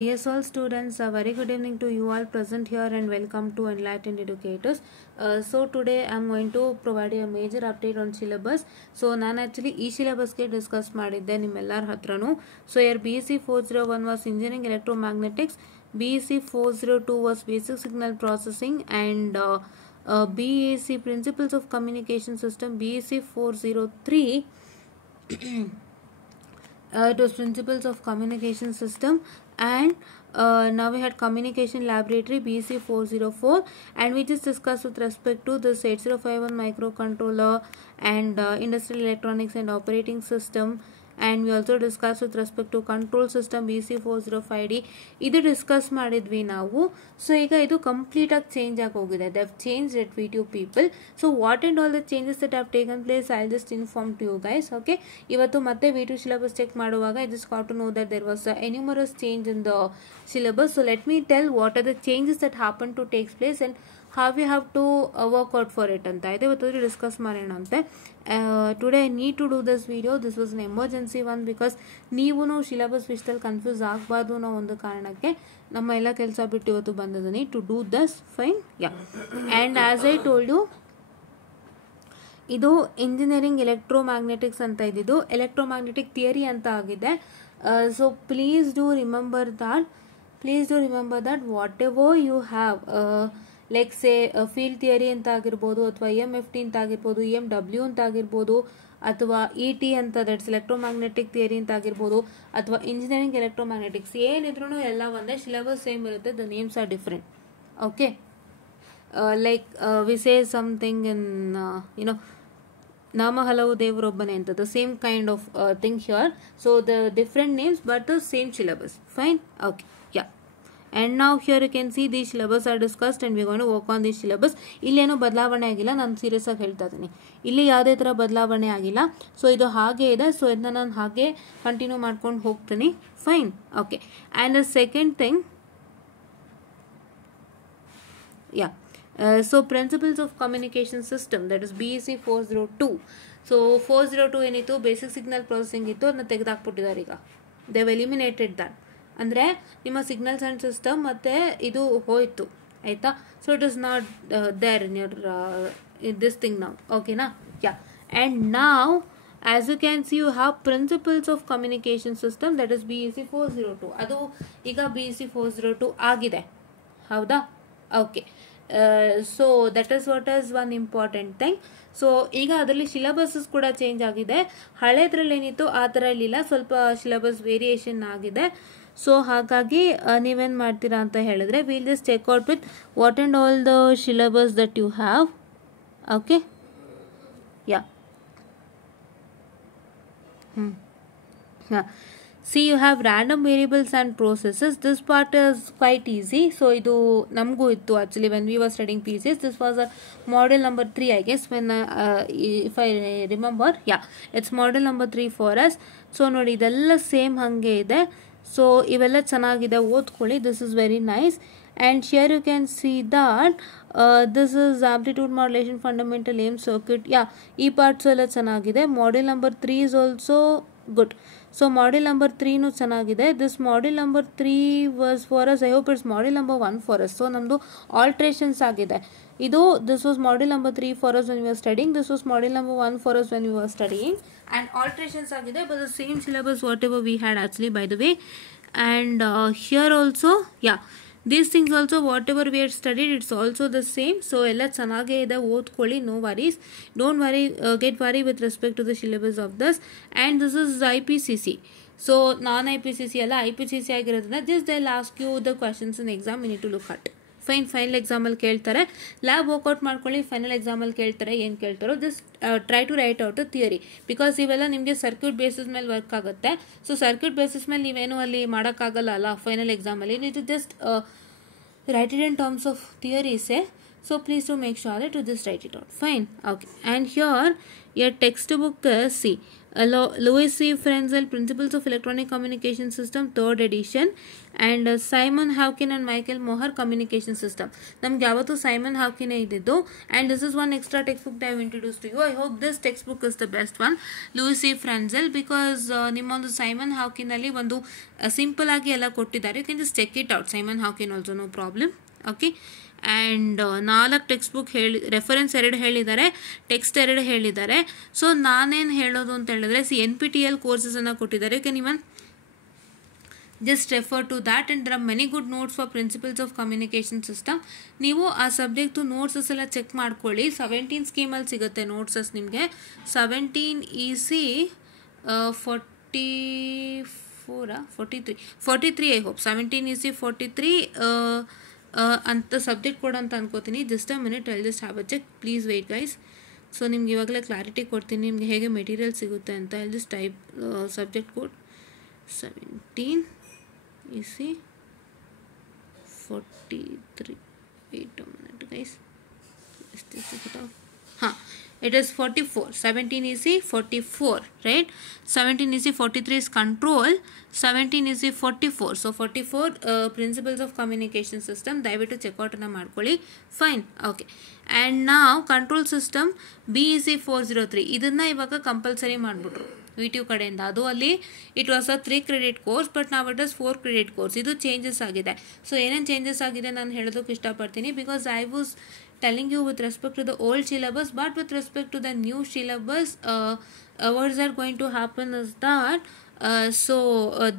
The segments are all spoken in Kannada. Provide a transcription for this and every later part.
Yes, all students, a very good evening to you all present here and welcome to Enlightened Educators. So today I am going to provide you a major update on syllabus. So ನಾನು actually ಈ syllabusಗೆ ಡಿಸ್ಕಸ್ ಮಾಡಿದ್ದೆ ನಿಮ್ಮೆಲ್ಲರ ಹತ್ರನೂ. So here BSc 401 was Engineering Electromagnetics, BSc 402 was Basic Signal Processing and BSc Principles of Communication System, BSc 403 it was Principles of Communication System, and now we had Communication Laboratory BSc 404, and we just discussed with respect to this 8051 microcontroller and Industrial Electronics and Operating System, and we also discussed with respect to Control System BSc 405D. ಇದು ಡಿಸ್ಕಸ್ ಮಾಡಿದ್ವಿ ನಾವು. ಸೊ ಈಗ ಇದು ಕಂಪ್ಲೀಟ್ ಆಗಿ ಚೇಂಜ್ ಆಗಿ ಹೋಗಿದೆ. They have change it VTU people. So what and all the changes that have taken place I just inform to you guys. Okay, ಇವತ್ತು ಮತ್ತೆ ವಿ ಟು ಸಿಲೆಬಸ್ ಚೆಕ್ ಮಾಡುವಾಗ I just got to know that there was numerous change in the syllabus. So let me tell what are the changes that happen to takes place and how we have to work out for it anta ide ಇವತ್ತು ಡಿಸ್ಕಸ್ ಮಾಡೋಣ ಅಂತೆ. Today I need to do this video. This was an emergency one because ನೀವು syllabus ವಿಷಯದಲ್ಲಿ ಕನ್ಫ್ಯೂಸ್ ಆಗಬಾರ್ದು ಅನ್ನೋ ಒಂದು ಕಾರಣಕ್ಕೆ ನಮ್ಮ ಎಲ್ಲ ಕೆಲಸ ಬಿಟ್ಟು ಇವತ್ತು ಬಂದಿದ್ದೀನಿ to do this. Fine, yeah. And as I told you, ಇದು ಇಂಜಿನಿಯರಿಂಗ್ ಎಲೆಕ್ಟ್ರೋಮ್ಯಾಗ್ನೆಟಿಕ್ಸ್ ಅಂತ ಇದ್ದಿದ್ದು ಎಲೆಕ್ಟ್ರೋಮ್ಯಾಗ್ನೆಟಿಕ್ ಥಿಯರಿ ಅಂತ ಆಗಿದೆ. So please do remember that whatever you have like say field theory ಅಂತ ಆಗಿರ್ಬೋದು ಅಥವಾ EMFT ಅಂತ ಆಗಿರ್ಬೋದು, EMW ಅಂತ ಆಗಿರ್ಬೋದು, ಅಥವಾ ET ಅಂತ ದಟ್ಸ್ ಎಲೆಕ್ಟ್ರೋಮ್ಯಾಗ್ನೆಟಿಕ್ ಥಿಯರಿ ಅಂತ ಆಗಿರ್ಬೋದು, ಅಥವಾ ಇಂಜಿನಿಯರಿಂಗ್ ಎಲೆಕ್ಟ್ರೋಮ್ಯಾಗ್ನೆಟಿಕ್ಸ್ ಏನಿದ್ರು ಎಲ್ಲ ಒಂದೇ, ಸಿಲೆಬಸ್ ಸೇಮ್ ಇರುತ್ತೆ, the names are different. Okay, like we say something in ನಾಮ ಹಲವು ದೇವರೊಬ್ಬನೇ ಅಂತ, the same kind of thing here. So the different names but the same syllabus. Fine, okay, yeah. And now here you can see these syllabus are discussed and we are going to work on this syllabus. ಇಲ್ಲೇನೂ ಬದಲಾವಣೆ ಆಗಿಲ್ಲ, ನಾನು ಸೀರಿಯಸ್ ಆಗಿ ಹೇಳ್ತಾ ಇದ್ದೀನಿ, ಇಲ್ಲಿ ಯಾವುದೇ ಥರ ಬದಲಾವಣೆ ಆಗಿಲ್ಲ. ಸೊ ಇದು ಹಾಗೆ ಇದೆ. ಸೊ ಇದನ್ನ ನಾನು ಹಾಗೆ ಕಂಟಿನ್ಯೂ ಮಾಡ್ಕೊಂಡು ಹೋಗ್ತೀನಿ. Fine, okay. And the second thing, yeah, so Principles of Communication System, that is BSc 402. So 402 ಏನಿತ್ತು, ಬೇಸಿಕ್ ಸಿಗ್ನಲ್ ಪ್ರೊಸೆಸಿಂಗ್ ಇತ್ತು, ಅದನ್ನ ತೆಗೆದಾಕ್ಬಿಟ್ಟಿದ್ದಾರೆ ಈಗ. They have eliminated that. ಅಂದರೆ ನಿಮ್ಮ ಸಿಗ್ನಲ್ಸ್ ಆ್ಯಂಡ್ ಸಿಸ್ಟಮ್ ಮತ್ತು ಇದು ಹೋಯಿತು, ಆಯಿತಾ. So it is not there in your this thing ನಾವು. ಓಕೆನಾ, ಯಾ. ಆ್ಯಂಡ್ ನಾವ್ as you can see you have principles of communication system, that is BSc 402. ಅದು ಈಗ BSc 402 ಆಗಿದೆ, ಹೌದಾ? Okay. So that is what is one important thing. So ಈಗ ಅದರಲ್ಲಿ ಸಿಲೆಬಸಸ್ ಕೂಡ ಚೇಂಜ್ ಆಗಿದೆ. ಹಳೇದ್ರಲ್ಲಿ ಏನಿತ್ತು ಆ ಥರ ಇರಲಿಲ್ಲ, ಸ್ವಲ್ಪ ಸಿಲೆಬಸ್ ವೇರಿಯೇಷನ್ ಆಗಿದೆ. ಸೊ ಹಾಗಾಗಿ ನೀವೇನು ಮಾಡ್ತೀರಾ ಅಂತ ಹೇಳಿದ್ರೆ, will just check out with what and all the syllabus that you have. Okay, yeah. See, you have random variables and processes. This part is quite easy. So idu namgu ittu actually when we were studying PCS. This was a model number 3, I guess, when if I remember, yeah, it's model number 3 for us. So nodi idella same hange ide. So ivella chanagide, ಓದ್ಕೊಳ್ಳಿ. This is very nice. And here you can see that this is amplitude modulation fundamental aim circuit. Yeah, ee parts ಎಲ್ಲ ಚೆನ್ನಾಗಿದೆ. Model number 3 is also good. So model number 3 ನು ಚೆನ್ನಾಗಿದೆ. This model number 3 was for us, I hope it's model number 1 for us. So ನಮ್ಮದು alterations ಆಗಿದೆ. ಇದು this was model number 3 for us when we were studying. This was model number 1 for us when we were studying. And alterations ಆಗಿದೆ, but the same syllabus whatever we had actually, by the way. And here also, yeah, these things also whatever we had studied, it's also the same. So ಎಲ್ಲ ಚೆನ್ನಾಗೇ ಇದೆ, ಓದ್ಕೊಳ್ಳಿ, no worries. Don't worry, get worry with respect to the syllabus of this. And this is IPCC. So non IPCC ಅಲ್ಲ, IPCC ಆಗಿರೋದ್ರಿಂದ just they'll ask you the questions in exam you need to look at. Fine, final ಎಕ್ಸಾಮಲ್ಲಿ ಕೇಳ್ತಾರೆ, ಲ್ಯಾಬ್ ವರ್ಕೌಟ್ ಮಾಡ್ಕೊಳ್ಳಿ. ಫೈನಲ್ ಎಕ್ಸಾಮಲ್ಲಿ ಕೇಳ್ತಾರೆ, ಏನು ಕೇಳ್ತಾರೋ just try to write out theory, because ಇವೆಲ್ಲ ನಿಮಗೆ ಸರ್ಕ್ಯೂಟ್ ಬೇಸಿಸ್ ಮೇಲೆ ವರ್ಕ್ ಆಗುತ್ತೆ. ಸೊ ಸರ್ಕ್ಯೂಟ್ ಬೇಸಿಸ್ ಮೇಲೆ ನೀವೇನು ಅಲ್ಲಿ ಮಾಡೋಕ್ಕಾಗಲ್ಲ ಅಲ್ಲ ಫೈನಲ್ ಎಕ್ಸಾಮಲ್ಲಿ. ನೀವು just write it in terms of theories, so please do make sure that you just write it out. Fine, okay. And here your textbook, see, Louis C. Frenzel, Principles of Electronic Communication System, 3rd edition, and Simon Hawkin and Michael Moher, Communication System. ನಮ್ಗೆ ಯಾವತ್ತು ಸೈಮನ್ ಹಾವ್ಕಿನೇ ಇದ್ದಿದ್ದು, and this is one extra textbook that I have introduced to you. I hope this textbook is the best one, Louis C. Frenzel, because ನಿಮ್ಮೊಂದು ಸೈಮನ್ ಹಾವ್ಕಿನಲ್ಲಿ ಒಂದು ಸಿಂಪಲ್ ಆಗಿ ಎಲ್ಲ ಕೊಟ್ಟಿದ್ದಾರೆ. You can just check it out. Simon Hawkin also, no problem. Okay. And 4 text book reference 2 ಹೇಳಿದ್ದಾರೆ, ಟೆಕ್ಸ್ಟ್ 2 ಹೇಳಿದ್ದಾರೆ. ಸೊ ನಾನೇನು ಹೇಳೋದು ಅಂತ ಹೇಳಿದ್ರೆ, NPTEL ಕೋರ್ಸಸನ್ನು ಕೊಟ್ಟಿದ್ದಾರೆ. You can even just refer to that, and there are many good notes for principles of communication system. ನೀವು ಆ ಸಬ್ಜೆಕ್ಟು ನೋಟ್ಸಸ್ ಎಲ್ಲ ಚೆಕ್ ಮಾಡ್ಕೊಳ್ಳಿ. 17 ಸ್ಕೀಮಲ್ಲಿ ಸಿಗುತ್ತೆ ನೋಟ್ಸಸ್ ನಿಮಗೆ. 17 EC 43 ಐ ಹೋಪ್. 17 EC 43 ಅಂತ ಸಬ್ಜೆಕ್ಟ್ ಕೋಡ್ ಅಂತ ಅನ್ಕೋತೀನಿ. Just a minute, I'll just have a check, please wait guys. So ನಿಮ್ಗೆ ಇವಾಗಲೇ ಕ್ಲಾರಿಟಿ ಕೊಡ್ತೀನಿ ನಿಮಗೆ ಹೇಗೆ ಮೆಟೀರಿಯಲ್ ಸಿಗುತ್ತೆ ಅಂತ. I'll just type subject code 17 EC 43. Wait a minute guys, ಹಾಂ, it is 44. 17 EC 44, right? 17 EC 43 is control, 17 EC 44. So 44 principles of communication system. ದಯವಿಟ್ಟು ಚೆಕ್ಔಟ್ ಅನ್ನ ಮಾಡ್ಕೊಳ್ಳಿ. Fine, okay. ಆ್ಯಂಡ್ ನಾವು ಕಂಟ್ರೋಲ್ ಸಿಸ್ಟಮ್ BEC 403 ಇದನ್ನು ಇವಾಗ ಕಂಪಲ್ಸರಿ ಮಾಡಿಬಿಟ್ರು VTU ಕಡೆಯಿಂದ. ಅದು ಅಲ್ಲಿ it was a 3 credit course, but ನಾವು ಇಟ್ ವಾಸ್ 4 ಕ್ರೆಡಿಟ್ ಕೋರ್ಸ್. ಇದು ಚೇಂಜಸ್ ಆಗಿದೆ. ಸೊ ಏನೇನು ಚೇಂಜಸ್ ಆಗಿದೆ ನಾನು ಹೇಳೋದಕ್ಕೆ ಇಷ್ಟಪಡ್ತೀನಿ, because I was telling you with respect to the old syllabus, but with respect to the new syllabus, what is going to happen is that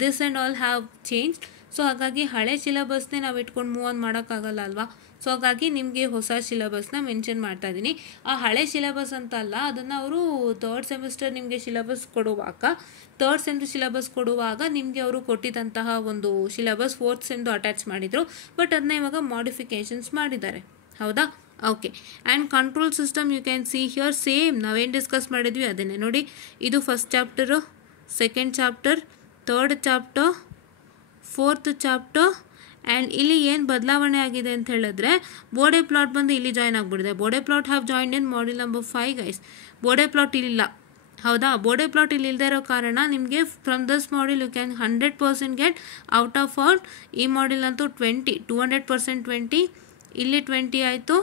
this and all have changed. So ಹಾಗಾಗಿ ಹಳೆ ಸಿಲೆಬಸ್ನೇ ನಾವು ಇಟ್ಕೊಂಡು ಮೂವ್ ಆನ್ ಮಾಡೋಕ್ಕಾಗಲ್ಲ ಅಲ್ವಾ. ಸೊ ಹಾಗಾಗಿ ನಿಮಗೆ ಹೊಸ ಸಿಲೆಬಸ್ನ ಮೆನ್ಷನ್ ಮಾಡ್ತಾ ಇದ್ದೀನಿ. ಆ ಹಳೆ ಸಿಲೆಬಸ್ ಅಂತ ಅಲ್ಲ, ಅದನ್ನು ಅವರು 3rd ಸೆಮಿಸ್ಟರ್ ನಿಮಗೆ ಸಿಲೆಬಸ್ ಕೊಡುವಾಗ, 3rd ಸೆಮ್ ಸಿಲೆಬಸ್ ಕೊಡುವಾಗ ನಿಮಗೆ ಅವರು ಕೊಟ್ಟಿದ್ದಂತಹ ಒಂದು ಸಿಲೆಬಸ್ 4th ಸೆಮ್ದು ಅಟ್ಯಾಚ್ ಮಾಡಿದರು. ಬಟ್ ಅದನ್ನ ಇವಾಗ ಮಾಡಿಫಿಕೇಷನ್ಸ್ ಮಾಡಿದ್ದಾರೆ, ಹೌದಾ. Okay. And control system you can see here same ನಾವೇನು ಡಿಸ್ಕಸ್ ಮಾಡಿದ್ವಿ ಅದನ್ನೇ ನೋಡಿ. ಇದು first chapter, second chapter, 3rd chapter, 4th chapter. And ಇಲ್ಲಿ ಏನು ಬದಲಾವಣೆ ಆಗಿದೆ ಅಂತ ಹೇಳಿದ್ರೆ, ಬೋರ್ಡೆ ಪ್ಲಾಟ್ ಬಂದು ಇಲ್ಲಿ ಜಾಯ್ನ್ ಆಗಿಬಿಡಿದೆ. Bode plot have join in module number 5 guys. Bode plot ಇಲ್ಲಿಲ್ಲ, ಹೌದಾ. ಬೋರ್ಡೆ ಪ್ಲಾಟ್ ಇಲ್ಲಿ ಇಲ್ಲದೆ ಇರೋ ಕಾರಣ ನಿಮಗೆ from this module you can 100% get out of out. ಈ ಮಾಡ್ಯೂಲ್ ಅಂತೂ 200% 20, ಇಲ್ಲಿ 20 ಆಯಿತು,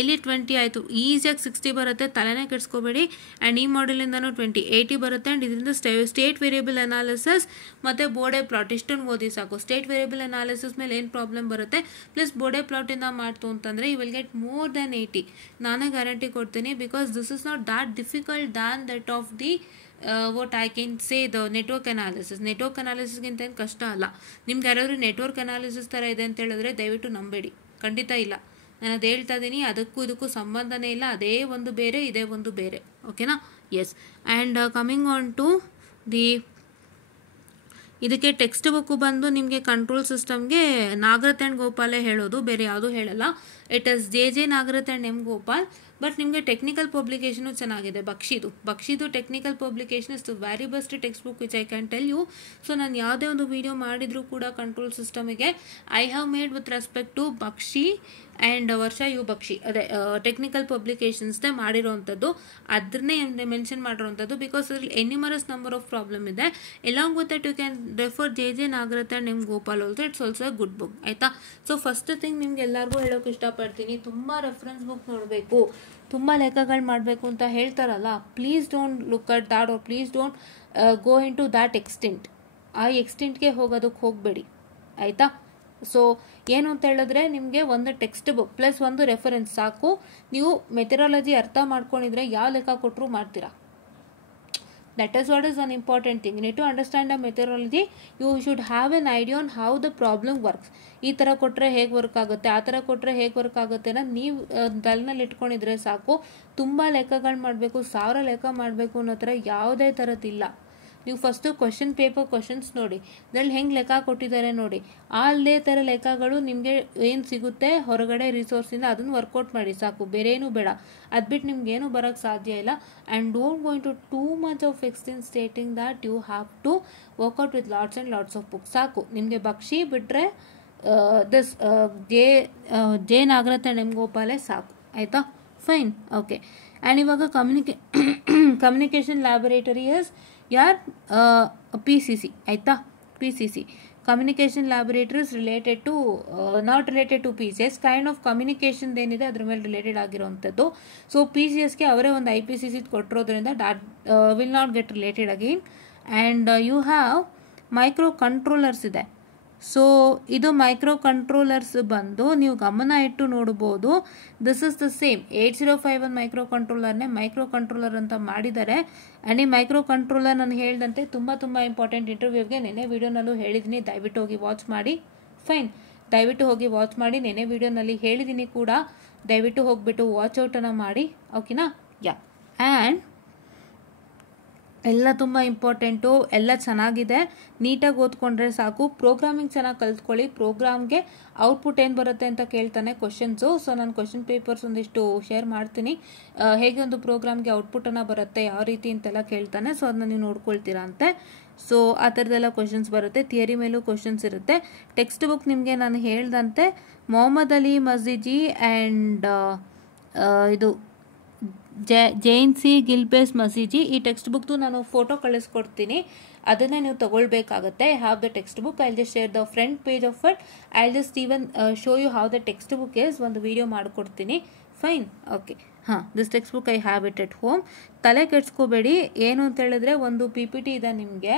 ಇಲ್ಲಿ 20 ಆಯಿತು. ಈಸಿಯಾಗಿ 60 ಬರುತ್ತೆ, ತಲೆನೇ ಕೆಡಿಸ್ಕೋಬೇಡಿ. ಆ್ಯಂಡ್ ಈ ಮಾಡೆಲಿಂದನೂ 20, 80 ಬರುತ್ತೆ. ಆ್ಯಂಡ್ ಇದರಿಂದ ಸ್ಟೇಟ್ ವೇರಿಯಬಲ್ ಅನಾಲಿಸಿಸ್ ಮತ್ತು ಬೋರ್ಡೆ ಪ್ಲಾಟ್ ಇಷ್ಟನ್ನು ಓದಿ ಸಾಕು. ಸ್ಟೇಟ್ ವೇರಿಯಬಲ್ ಅನಾಲಿಸಿಸ್ ಮೇಲೆ ಏನು ಪ್ರಾಬ್ಲಮ್ ಬರುತ್ತೆ, ಪ್ಲಸ್ ಬೋರ್ಡೆ ಪ್ಲಾಟಿಂದ ಮಾಡ್ತು ಅಂತಂದರೆ you will get more than 80. ನಾನೇ ಗ್ಯಾರಂಟಿ ಕೊಡ್ತೀನಿ, because this is not that difficult than that of the what I can say the network analysis. Network ಅನಾಲಿಸಿಸ್ಗಿಂತ ಏನು ಕಷ್ಟ ಅಲ್ಲ. ನಿಮ್ಗೆ ಯಾರಾದರೂ ನೆಟ್ವರ್ಕ್ ಅನಾಲಿಸಿಸ್ ಥರ ಇದೆ ಅಂತ ಹೇಳಿದ್ರೆ ದಯವಿಟ್ಟು ನಂಬೇಡಿ, ಖಂಡಿತ ಇಲ್ಲ. ನಾನು ಅದು ಹೇಳ್ತಾ ಇದ್ದೀನಿ, ಅದಕ್ಕೂ ಇದಕ್ಕೂ ಸಂಬಂಧನೇ ಇಲ್ಲ. ಅದೇ ಒಂದು ಬೇರೆ, ಇದೇ ಒಂದು ಬೇರೆ, ಓಕೆನಾ. Yes. And coming on to the ಇದಕ್ಕೆ ಟೆಕ್ಸ್ಟ್ ಬುಕ್ಕು ಬಂದು ನಿಮಗೆ ಕಂಟ್ರೋಲ್ ಸಿಸ್ಟಮ್ಗೆ ನಾಗರತ್ ಆ್ಯಂಡ್ ಗೋಪಾಲೇ ಹೇಳೋದು, ಬೇರೆ ಯಾವುದೂ ಹೇಳಲ್ಲ. It is JJ Nagrath and M Gopal. But ನಿಮಗೆ ಟೆಕ್ನಿಕಲ್ ಪಬ್ಲಿಕೇಶನು ಚೆನ್ನಾಗಿದೆ. ಬಕ್ಷಿದು technical publication is the very best textbook which I can tell you. So ನಾನು ಯಾವುದೇ ಒಂದು ವಿಡಿಯೋ ಮಾಡಿದರೂ ಕೂಡ ಕಂಟ್ರೋಲ್ ಸಿಸ್ಟಮಿಗೆ I have made with respect to Bakshi and Varsha U Bakshi, ಅದೇ ಟೆಕ್ನಿಕಲ್ ಪಬ್ಲಿಕೇಶನ್ಸ್ನೇ ಮಾಡಿರೋವಂಥದ್ದು, ಅದನ್ನೇ ಮೆನ್ಷನ್ ಮಾಡಿರೋವಂಥದ್ದು. ಬಿಕಾಸ್ ಅದ್ರಲ್ಲಿ ಎನ್ಯುಮರಸ್ ನಂಬರ್ ಆಫ್ ಪ್ರಾಬ್ಲಮ್ ಇದೆ. Along with that you can refer JJ Nagrath and M Gopal also. It's also a good book, ಆಯಿತಾ. ಸೊ ಫಸ್ಟ್ ಥಿಂಗ್ ನಿಮ್ಗೆ ಎಲ್ಲರಿಗೂ ಹೇಳೋಕೆ ಇಷ್ಟಪಡ್ತೀನಿ, ತುಂಬ ರೆಫರೆನ್ಸ್ ಬುಕ್ ನೋಡಬೇಕು, ತುಂಬ ಲೆಕ್ಕಗಳು ಮಾಡಬೇಕು ಅಂತ ಹೇಳ್ತಾರಲ್ಲ, please don't look at that, or please don't go into that extent. ಆ ಎಕ್ಸ್ಟೆಂಟ್ಗೆ ಹೋಗೋದಕ್ಕೆ ಹೋಗಬೇಡಿ, ಆಯಿತಾ. ಸೊ ಏನು ಅಂತ ಹೇಳಿದ್ರೆ, ನಿಮಗೆ ಒಂದು ಟೆಕ್ಸ್ಟ್ ಬುಕ್ ಪ್ಲಸ್ ಒಂದು ರೆಫರೆನ್ಸ್ ಸಾಕು. ನೀವು ಮೆಥಡಾಲಜಿ ಅರ್ಥ ಮಾಡ್ಕೊಂಡಿದ್ರೆ ಯಾವ ಲೆಕ್ಕ ಕೊಟ್ಟರು ಮಾಡ್ತೀರಾ. That is what is an important thing. You need to understand the methodology. You should have an idea on how the problem works. ಈ ಥರ ಕೊಟ್ಟರೆ ಹೇಗೆ ವರ್ಕ್ ಆಗುತ್ತೆ, ಆ ಥರ ಕೊಟ್ಟರೆ ಹೇಗೆ ವರ್ಕ್ ಆಗುತ್ತೆ ಅನ್ನೋದು ನೀವು ತಲೆನಲ್ಲಿ ಇಟ್ಕೊಂಡಿದ್ರೆ ಸಾಕು. ತುಂಬ ಲೆಕ್ಕಗಳು ಮಾಡಬೇಕು, 1000 ಲೆಕ್ಕ ಮಾಡಬೇಕು ಅನ್ನೋ ಥರ ಯಾವುದೇ ಥರದ್ದಿಲ್ಲ. ನೀವು ಫಸ್ಟು ಕ್ವಶನ್ ಪೇಪರ್ ಕ್ವಶನ್ಸ್ ನೋಡಿ, ಅದ್ರಲ್ಲಿ ಹೆಂಗೆ ಲೆಕ್ಕ ಕೊಟ್ಟಿದ್ದಾರೆ ನೋಡಿ. ಅಲ್ಲೇ ಥರ ಲೆಕ್ಕಗಳು ನಿಮಗೆ ಏನು ಸಿಗುತ್ತೆ ಹೊರಗಡೆ ರಿಸೋರ್ಸಿಂದ, ಅದನ್ನು ವರ್ಕೌಟ್ ಮಾಡಿ ಸಾಕು, ಬೇರೆ ಏನೂ ಬೇಡ. ಅದು ಬಿಟ್ಟು ನಿಮ್ಗೇನು ಬರೋಕ್ಕೆ ಸಾಧ್ಯ ಇಲ್ಲ. And don't going to too much of extent stating that you have to work out with lots and lots of books. ಸಾಕು ನಿಮಗೆ ಬಕ್ಷಿ ಬಿಟ್ಟರೆ this J Nagrath and M ಗೋಪಾಲೇ ಸಾಕು, ಆಯಿತಾ. Fine, okay. ಆ್ಯಂಡ್ ಇವಾಗ ಕಮ್ಯುನಿಕೇಷನ್ ಲ್ಯಾಬೊರೇಟರಿ ಇಸ್ ಯಾರ್ PCC ಆಯಿತಾ. PCC communication laboratories related to not related to PCS, kind of communication ಏನಿದೆ ಅದ್ರ ಮೇಲೆ ರಿಲೇಟೆಡ್ ಆಗಿರೋವಂಥದ್ದು. ಸೊ PCSಗೆ ಅವರೇ ಒಂದು IPCC ಕೊಟ್ಟಿರೋದ್ರಿಂದ will not get related again. And you have microcontrollers ಇದೆ. ಸೊ ಇದು ಮೈಕ್ರೋ ಕಂಟ್ರೋಲರ್ಸ್ ಬಂದು ನೀವು ಗಮನ ಇಟ್ಟು ನೋಡ್ಬೋದು. This is the same 8051 micro ಕಂಟ್ರೋಲರ್ನೇ ಮೈಕ್ರೋ ಕಂಟ್ರೋಲರ್ ಅಂತ ಮಾಡಿದ್ದಾರೆ. ಆ್ಯಂಡ್ ಈ ಮೈಕ್ರೋ ಕಂಟ್ರೋಲರ್ ನಾನು ಹೇಳಿದಂತೆ ತುಂಬ ಇಂಪಾರ್ಟೆಂಟ್ ಇಂಟರ್ವ್ಯೂಗೆ ನೆನೆ ವಿಡಿಯೋನಲ್ಲೂ ಹೇಳಿದ್ದೀನಿ, ದಯವಿಟ್ಟು ಹೋಗಿ ವಾಚ್ ಮಾಡಿ. ಫೈನ್, ದಯವಿಟ್ಟು ಹೋಗಿ ವಾಚ್ ಮಾಡಿ. ನೆನೆ ವಿಡಿಯೋನಲ್ಲಿ ಹೇಳಿದ್ದೀನಿ ಕೂಡ, ದಯವಿಟ್ಟು ಹೋಗಿಬಿಟ್ಟು ವಾಚ್ಔಟನ್ನು ಮಾಡಿ. ಓಕೆನಾ. ಯಾ, ಆ್ಯಂಡ್ ಎಲ್ಲ ತುಂಬ ಇಂಪಾರ್ಟೆಂಟು, ಎಲ್ಲ ಚೆನ್ನಾಗಿದೆ. ನೀಟಾಗಿ ಓದ್ಕೊಂಡ್ರೆ ಸಾಕು. ಪ್ರೋಗ್ರಾಮಿಂಗ್ ಚೆನ್ನಾಗಿ ಕಲ್ತ್ಕೊಳ್ಳಿ. ಪ್ರೋಗ್ರಾಮ್ಗೆ ಔಟ್ಪುಟ್ ಏನು ಬರುತ್ತೆ ಅಂತ ಕೇಳ್ತಾನೆ ಕ್ವಶನ್ಸು. ಸೊ ನಾನು ಕ್ವಶನ್ ಪೇಪರ್ಸ್ ಒಂದಿಷ್ಟು ಶೇರ್ ಮಾಡ್ತೀನಿ, ಹೇಗೆ ಒಂದು ಪ್ರೋಗ್ರಾಮ್ಗೆ ಔಟ್ಪುಟನ್ನು ಬರುತ್ತೆ, ಯಾವ ರೀತಿ ಅಂತೆಲ್ಲ ಕೇಳ್ತಾನೆ. ಸೊ ಅದನ್ನ ನೀವು ನೋಡ್ಕೊಳ್ತೀರಾ ಅಂತೆ. ಸೊ ಆ ಥರದ್ದೆಲ್ಲ ಕ್ವಶನ್ಸ್ ಬರುತ್ತೆ. ಥಿಯರಿ ಮೇಲೂ ಕ್ವಶನ್ಸ್ ಇರುತ್ತೆ. ಟೆಕ್ಸ್ಟ್ ಬುಕ್ ನಿಮಗೆ ನಾನು ಹೇಳ್ದಂತೆ ಮೊಹಮ್ಮದ್ ಅಲಿ ಮಸ್ಜಿಜಿ ಆ್ಯಂಡ್ ಇದು ಜೈನ್ ಸಿ ಗಿಲ್ಬೇಸ್ ಮಸೀಜಿ, ಈ ಟೆಕ್ಸ್ಟ್ ಬುಕ್ದು ನಾನು ಫೋಟೋ ಕಳಿಸ್ಕೊಡ್ತೀನಿ, ಅದನ್ನೇ ನೀವು ತಗೊಳ್ಬೇಕಾಗತ್ತೆ. I have the textbook. I just share the front page of it. I just even show you how the textbook is. ಒಂದು ವಿಡಿಯೋ ಮಾಡಿಕೊಡ್ತೀನಿ. Fine, okay. ಹಾಂ, this textbook I have it at home. ತಲೆ ಕೆಡ್ಸ್ಕೋಬೇಡಿ. ಏನು ಅಂತ ಹೇಳಿದ್ರೆ ಒಂದು PPT ಇದೆ ನಿಮಗೆ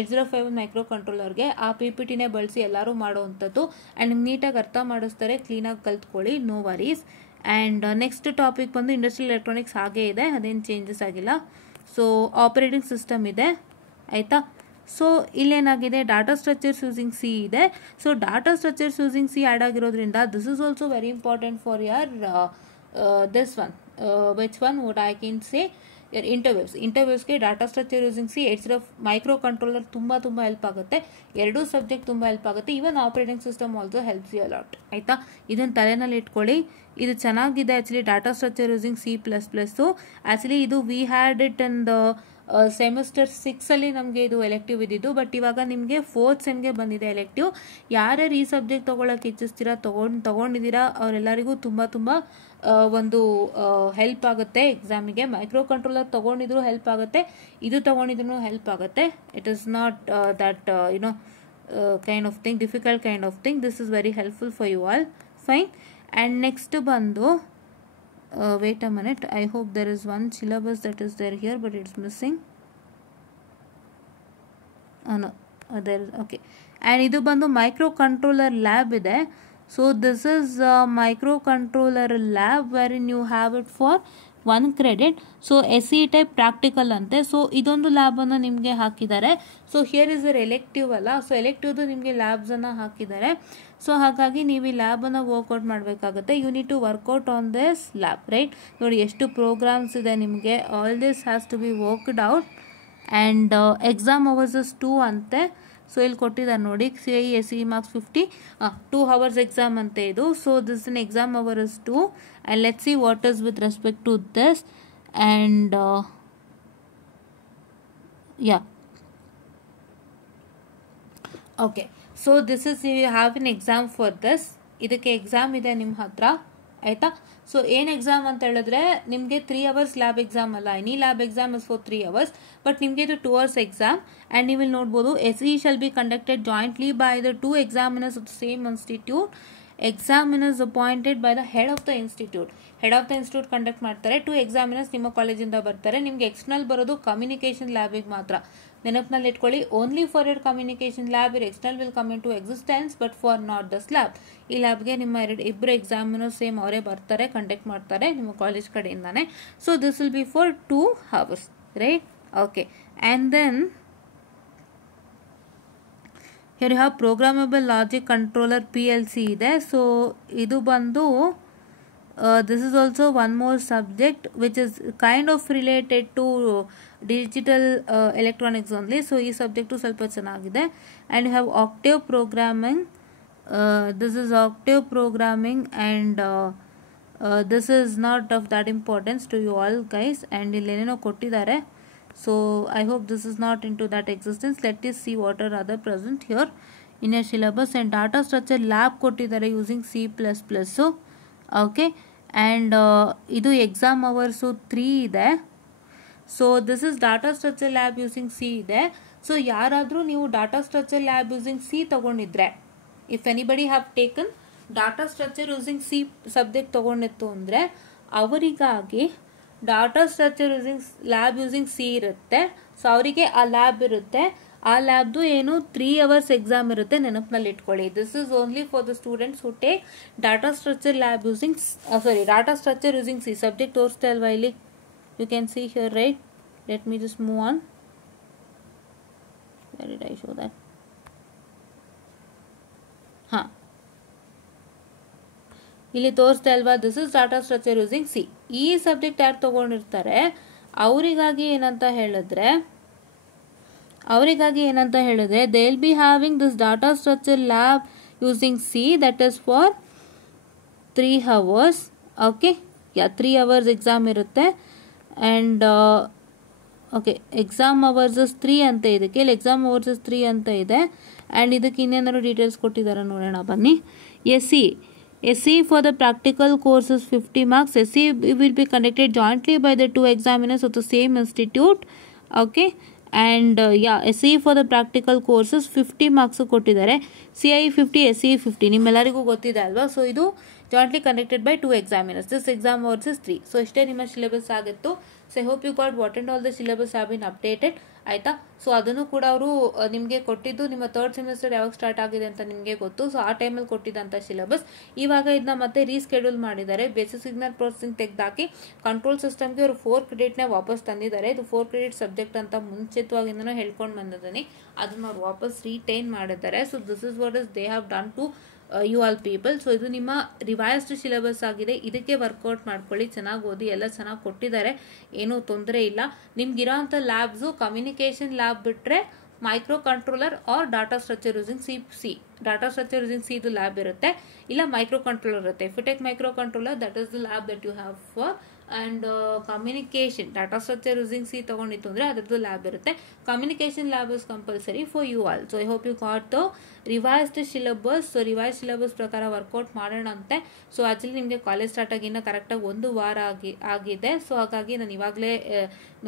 8051 ಮೈಕ್ರೋ ಕಂಟ್ರೋಲರ್ಗೆ. ಆ PPTನೇ ಬಳಸಿ ಎಲ್ಲರೂ ಮಾಡೋವಂಥದ್ದು. ಆ್ಯಂಡ್ ನಿಮ್ಗೆ ನೀಟಾಗಿ ಅರ್ಥ ಮಾಡಿಸ್ತಾರೆ. ಕ್ಲೀನಾಗಿ ಕಲ್ತ್ಕೊಳ್ಳಿ, no worries. And next topic ಬಂದು ಇಂಡಸ್ಟ್ರಿಯಲ್ ಎಲೆಕ್ಟ್ರಾನಿಕ್ಸ್ ಹಾಗೇ ಇದೆ, ಅದೇನು ಚೇಂಜಸ್ ಆಗಿಲ್ಲ. ಸೊ ಆಪರೇಟಿಂಗ್ ಸಿಸ್ಟಮ್ ಇದೆ ಆಯಿತಾ. ಸೊ ಇಲ್ಲೇನಾಗಿದೆ, ಡಾಟಾ ಸ್ಟ್ರಕ್ಚರ್ಸ್ ಯೂಸಿಂಗ್ C ಇದೆ. So data structures using C add ಆಗಿರೋದ್ರಿಂದ this is also very important for your this one. Which one would I can say ಇಂಟರ್ವ್ಯೂಸ್ಗೆ data structure using C 80 microcontroller ತುಂಬ ಹೆಲ್ಪ್ ಆಗುತ್ತೆ. ಎರಡೂ ಸಬ್ಜೆಕ್ಟ್ ತುಂಬ ಹೆಲ್ಪ್ ಆಗುತ್ತೆ. Even operating system also helps you ಅಲಾಟ್ ಆಯಿತಾ. ಇದನ್ನು ತಲೆನಲ್ಲಿ ಇಟ್ಕೊಳ್ಳಿ. ಇದು ಚೆನ್ನಾಗಿದೆ actually. Data structure using C++. Actually ಇದು we had it in the semester 6 ನಮಗೆ ಇದು ಎಲೆಕ್ಟಿವ್ ಇದ್ದಿದ್ದು. ಬಟ್ ಇವಾಗ ನಿಮಗೆ 4th ಸೆಮ್ಗೆ ಬಂದಿದೆ ಎಲೆಕ್ಟಿವ್. ಯಾರ್ಯಾರು ಈ ಸಬ್ಜೆಕ್ಟ್ ತೊಗೊಳಕ್ಕೆ ಇಚ್ಛಿಸ್ತೀರಾ, ತೊಗೊಂಡಿದ್ದೀರಾ, ಅವರೆಲ್ಲರಿಗೂ ತುಂಬ ಒಂದು ಹೆಲ್ಪ್ ಆಗುತ್ತೆ ಎಕ್ಸಾಮಿಗೆ. ಮೈಕ್ರೋ ಕಂಟ್ರೋಲರ್ ತೊಗೊಂಡಿದ್ರು ಹೆಲ್ಪ್ ಆಗುತ್ತೆ, ಇದು ತೊಗೊಂಡಿದ್ರು ಹೆಲ್ಪ್ ಆಗುತ್ತೆ. It is not that kind of thing, difficult kind of thing. This is very helpful for you all. Fine. And next ಬಂದು wait a minute, I hope there is one syllabus that is there here but it's missing. No, there is, okay. And ಇದು ಬಂದು ಮೈಕ್ರೋ ಕಂಟ್ರೋಲರ್ ಲ್ಯಾಬ್ ಇದೆ. So this is micro controller lab wherein you have it for 1 credit. So SE type practical ಅಂತೆ. ಸೊ ಇದೊಂದು ಲ್ಯಾಬನ್ನು ನಿಮಗೆ ಹಾಕಿದ್ದಾರೆ. So here is uh elective ಅಲ್ಲ, ಸೊ ಎಲೆಕ್ಟಿವ್ದು ನಿಮಗೆ ಲ್ಯಾಬ್ಸನ್ನು ಹಾಕಿದ್ದಾರೆ. ಸೊ ಹಾಗಾಗಿ ನೀವು ಈ ಲ್ಯಾಬನ್ನು ವರ್ಕೌಟ್ ಮಾಡಬೇಕಾಗುತ್ತೆ. You need to work out on this lab, right. ನೋಡಿ ಎಷ್ಟು ಪ್ರೋಗ್ರಾಮ್ಸ್ ಇದೆ ನಿಮಗೆ. All this has to be worked out. And exam hours is 2 ಅಂತೆ. ಸೊ ಇಲ್ಲಿ ಕೊಟ್ಟಿದ್ದಾರೆ ನೋಡಿ, CIE SE marks 50, 2 hours exam ಅಂತೆ ಇದು. So this in exam hour is 2. And let's see what is with respect to this. And yeah, okay. So this is you have an exam for this. ಇದಕ್ಕೆ ಎಕ್ಸಾಮ್ ಇದೆ ನಿಮ್ಮ ಹತ್ರ ಆಯಿತಾ. ಸೊ ಏನು ಎಕ್ಸಾಮ್ ಅಂತ ಹೇಳಿದ್ರೆ ನಿಮಗೆ 3 hours ಲ್ಯಾಬ್ ಎಕ್ಸಾಮ್ ಅಲ್ಲ. Any lab exam is for 3 hours. But ನಿಮಗೆ ಇದು 2 hours ಎಕ್ಸಾಮ್. ಆ್ಯಂಡ್ ನೀವು ಇಲ್ಲಿ ನೋಡ್ಬೋದು, SE shall be conducted jointly by the 2 examiners of the same institute. Examiners appointed by the head of the institute. Head of the institute conduct ಮಾಡ್ತಾರೆ. 2 examiners ನಿಮ್ಮ ಕಾಲೇಜಿಂದ ಬರ್ತಾರೆ. ನಿಮಗೆ ಎಕ್ಸ್ಟರ್ನಲ್ ಬರೋದು ಕಮ್ಯುನಿಕೇಷನ್ ಲ್ಯಾಬಿಗೆ ಮಾತ್ರ. ನೆನಪಿನಲ್ಲಿ ಇಟ್ಕೊಳ್ಳಿ, only for your communication lab your external will come into existence, but for not thus lab. ಈ ಲ್ಯಾಬ್ಗೆ ನಿಮ್ಮ ಇಬ್ಬರು ಎಕ್ಸಾಮಿನರ್ ಸೇಮ್ ಅವರೇ ಬರ್ತಾರೆ, ಕಂಡಕ್ಟ್ ಮಾಡ್ತಾರೆ ನಿಮ್ಮ ಕಾಲೇಜ್ ಕಡೆಯಿಂದಾನೆ. So this will be for 2 hours, right. Okay. And then here you have programmable logic controller PLC ಇದೆ. ಸೊ ಇದು ಬಂದು this is also one more subject which is kind of related to digital electronics only. So ಈ ಸಬ್ಜೆಕ್ಟು ಸ್ವಲ್ಪ ಚೆನ್ನಾಗಿದೆ. and you have octave programming. This is octave programming and this is not of that importance to you all guys. and ಇಲ್ಲಿ ಏನೇನೋ ಕೊಟ್ಟಿದ್ದಾರೆ. So I hope this is not into that existence. Let us see what are other present here in your syllabus. And data structure lab ಕೊಟ್ಟಿದ್ದಾರೆ using C++. okay. and ಇದು ಎಕ್ಸಾಮ್ ಅವರ್ಸು 3 ಇದೆ. So this is data structure lab using C ಇದೆ. ಸೊ ಯಾರಾದರೂ ನೀವು data structure lab using C ತಗೊಂಡಿದ್ರೆ, if anybody have taken data structure using C subject ತಗೊಂಡಿತ್ತು ಅಂದರೆ ಅವರಿಗಾಗಿ data structure using lab using C ಇರುತ್ತೆ. ಸೊ ಅವರಿಗೆ ಆ ಲ್ಯಾಬ್ ಇರುತ್ತೆ. ಆ ಲ್ಯಾಬ್ದು ಏನು 3 hours ಎಕ್ಸಾಮ್ ಇರುತ್ತೆ, ನೆನಪಿನಲ್ಲಿ ಇಟ್ಕೊಳ್ಳಿ. This is only for the students who take data structure lab using data structure using C. Subject ತೋರಿಸ್ತಾ ಅಲ್ವಾ ಇಲ್ಲಿ, you can see here, right? Let me just move on. Where did I show that? ಹಾಂ, ಇಲ್ಲಿ ತೋರಿಸ್ತಾ ಅಲ್ವಾ, this is data structure using C. ಈ ಸಬ್ಜೆಕ್ಟ್ ಯಾರು ತಗೊಂಡಿರ್ತಾರೆ ಅವರಿಗಾಗಿ ಏನಂತ ಹೇಳಿದ್ರೆ they will be having this data structure lab using C, that is for 3 hours. Okay, 3 hours exam ಇರುತ್ತೆ. ಆ್ಯಂಡ್ ಓಕೆ, ಎಕ್ಸಾಮ್ ಅವರ್ಸ್ 3 ಅಂತ ಇದಕ್ಕೆ, ಇಲ್ಲಿ ಎಕ್ಸಾಮ್ ಅವರ್ಸ್ 3 ಅಂತ ಇದೆ. ಆ್ಯಂಡ್ ಇದಕ್ಕೆ ಇನ್ನೇನಾದ್ರು ಡೀಟೇಲ್ಸ್ ಕೊಟ್ಟಿದ್ದಾರೆ ನೋಡೋಣ ಬನ್ನಿ. SE for the practical course is 50 marks. SE will be conducted jointly by the 2 examiners of the same institute. Okay, and SE for the practical courses 50 marks ಕೊಟ್ಟಿದ್ದಾರೆ. CI 50, SE 50 ನಿಮ್ಮೆಲ್ಲರಿಗೂ ಗೊತ್ತಿದೆ ಅಲ್ವಾ. ಸೊ ಇದು jointly conducted by 2 examiners. This exam versus 3. So ಇಷ್ಟೇ ನಿಮ್ಮ ಸಿಲೆಬಸ್ ಆಗಿತ್ತು. So I hope you got what and all the syllabus have been updated, ಆಯಿತಾ. ಸೊ ಅದನ್ನು ಕೂಡ ಅವರು ನಿಮಗೆ ಕೊಟ್ಟಿದ್ದು, ನಿಮ್ಮ 3rd ಸೆಮಿಸ್ಟರ್ ಯಾವಾಗ ಸ್ಟಾರ್ಟ್ ಆಗಿದೆ ಅಂತ ನಿಮಗೆ ಗೊತ್ತು. ಸೊ ಆ ಟೈಮಲ್ಲಿ ಕೊಟ್ಟಿದ್ದಂಥ ಸಿಲೆಬಸ್ ಇವಾಗ ಇದನ್ನ ಮತ್ತೆ ರೀಸ್ಕೆಡ್ಯೂಲ್ ಮಾಡಿದ್ದಾರೆ. ಬೇಸಿಕ್ ಸಿಗ್ನಲ್ ಪ್ರೊಸೆಸಿಂಗ್ ತೆಗೆದಾಕಿ ಕಂಟ್ರೋಲ್ ಸಿಸ್ಟಮ್ಗೆ ಅವರು 4 creditನ ವಾಪಸ್ ತಂದಿದ್ದಾರೆ. ಇದು 4 credit ಸಬ್ಜೆಕ್ಟ್ ಅಂತ ಮುಂಚಿತವಾಗಿಂದನೂ ಹೇಳ್ಕೊಂಡು ಬಂದಿದ್ದೀನಿ, ಅದನ್ನ ಅವ್ರು ವಾಪಸ್ ರೀಟೈನ್ ಮಾಡಿದ್ದಾರೆ. So this is what is they have done to you all people. So ಇದು ನಿಮ್ಮ ರಿವೈಸ್ಡ್ ಸಿಲೆಬಸ್ ಆಗಿದೆ. ಇದಕ್ಕೆ ವರ್ಕೌಟ್ ಮಾಡ್ಕೊಳ್ಳಿ, ಚೆನ್ನಾಗಿ ಓದಿ, ಎಲ್ಲ ಚೆನ್ನಾಗಿ ಕೊಟ್ಟಿದ್ದಾರೆ, ಏನೂ ತೊಂದರೆ ಇಲ್ಲ. ನಿಮ್ಗಿರೋಂಥ ಲ್ಯಾಬ್ಸು ಕಮ್ಯುನಿಕೇಷನ್ ಲ್ಯಾಬ್ ಬಿಟ್ಟರೆ microcontroller or data structure using C data structure using C ಇದು ಲ್ಯಾಬ್ ಇರುತ್ತೆ, ಇಲ್ಲ ಮೈಕ್ರೋ ಕಂಟ್ರೋಲರ್ ಇರುತ್ತೆ. If you take microcontroller, that is the lab that you have for. And communication data structure using C ತೊಗೊಂಡಿತ್ತು ಅಂದರೆ ಅದರದ್ದು ಲ್ಯಾಬ್ ಇರುತ್ತೆ. Communication lab is compulsory for you all. So I hope you got the revised syllabus. So revise syllabus ಪ್ರಕಾರ ವರ್ಕೌಟ್ ಮಾಡೋಣ ಅಂತೆ. ಸೊ ಆ್ಯಕ್ಚುಲಿ ನಿಮಗೆ ಕಾಲೇಜ್ ಸ್ಟಾರ್ಟ್ ಆಗಿ ಇನ್ನೂ ಕರೆಕ್ಟಾಗಿ 1 ವಾರ ಆಗಿದೆ. ಸೊ ಹಾಗಾಗಿ ನಾನು ಇವಾಗಲೇ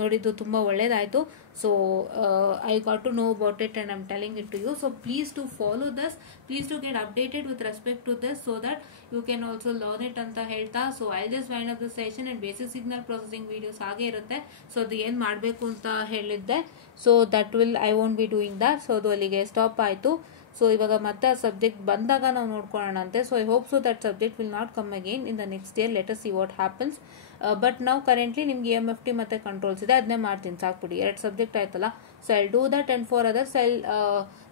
ನೋಡಿದ್ದು ತುಂಬ ಒಳ್ಳೇದಾಯಿತು. So I got to know about it and I am telling it to you. So please to follow thus, please to get updated with respect to this, so that you can also learn it ಅಂತ ಹೇಳ್ತಾ. So I just wind up the session. And basic signal processing videos ಹಾಗೆ ಇರುತ್ತೆ. ಸೊ ಅದು ಏನು ಮಾಡಬೇಕು ಅಂತ ಹೇಳಿದ್ದೆ. So that will I won't be doing that. So ಅದು ಅಲ್ಲಿಗೆ ಸ್ಟಾಪ್ ಆಯಿತು. ಸೊ ಇವಾಗ ಮತ್ತೆ ಆ ಸಬ್ಜೆಕ್ಟ್ ಬಂದಾಗ ನಾವು ನೋಡ್ಕೊಳ್ಳೋಣ ಅಂತೆ. So I hope so that subject will not come again in the next year. Let us see what happens. But ನಾವು ಕರೆಂಟ್ಲಿ ನಿಮ್ಗೆ EMFT ಮತ್ತು ಕಂಟ್ರೋಲ್ಸ್ ಇದೆ, ಅದನ್ನೇ ಮಾಡ್ತೀನಿ, ಸಾಕ್ಬಿಡಿ. 2 ಸಬ್ಜೆಕ್ಟ್ ಆಯ್ತಲ್ಲ. So I do that and for others I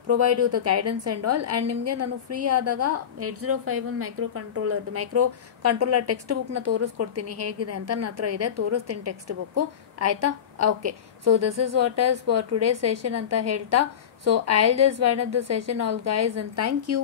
provide you the guidance and all. And ನಿಮಗೆ ನಾನು ಫ್ರೀ ಆದಾಗ 8051 ಮೈಕ್ರೋ ಕಂಟ್ರೋಲರ್ ಟೆಕ್ಸ್ಟ್ ಬುಕ್ನ ತೋರಿಸ್ಕೊಡ್ತೀನಿ ಹೇಗಿದೆ ಅಂತ. ನನ್ನ ಹತ್ರ ಇದೆ, ತೋರಿಸ್ತೀನಿ ಟೆಕ್ಸ್ಟ್ ಬುಕ್ಕು, ಆಯಿತಾ. Okay, so this is what is for today session ಅಂತ ಹೇಳ್ತಾ. So I will just wind up the session all guys, and thank you.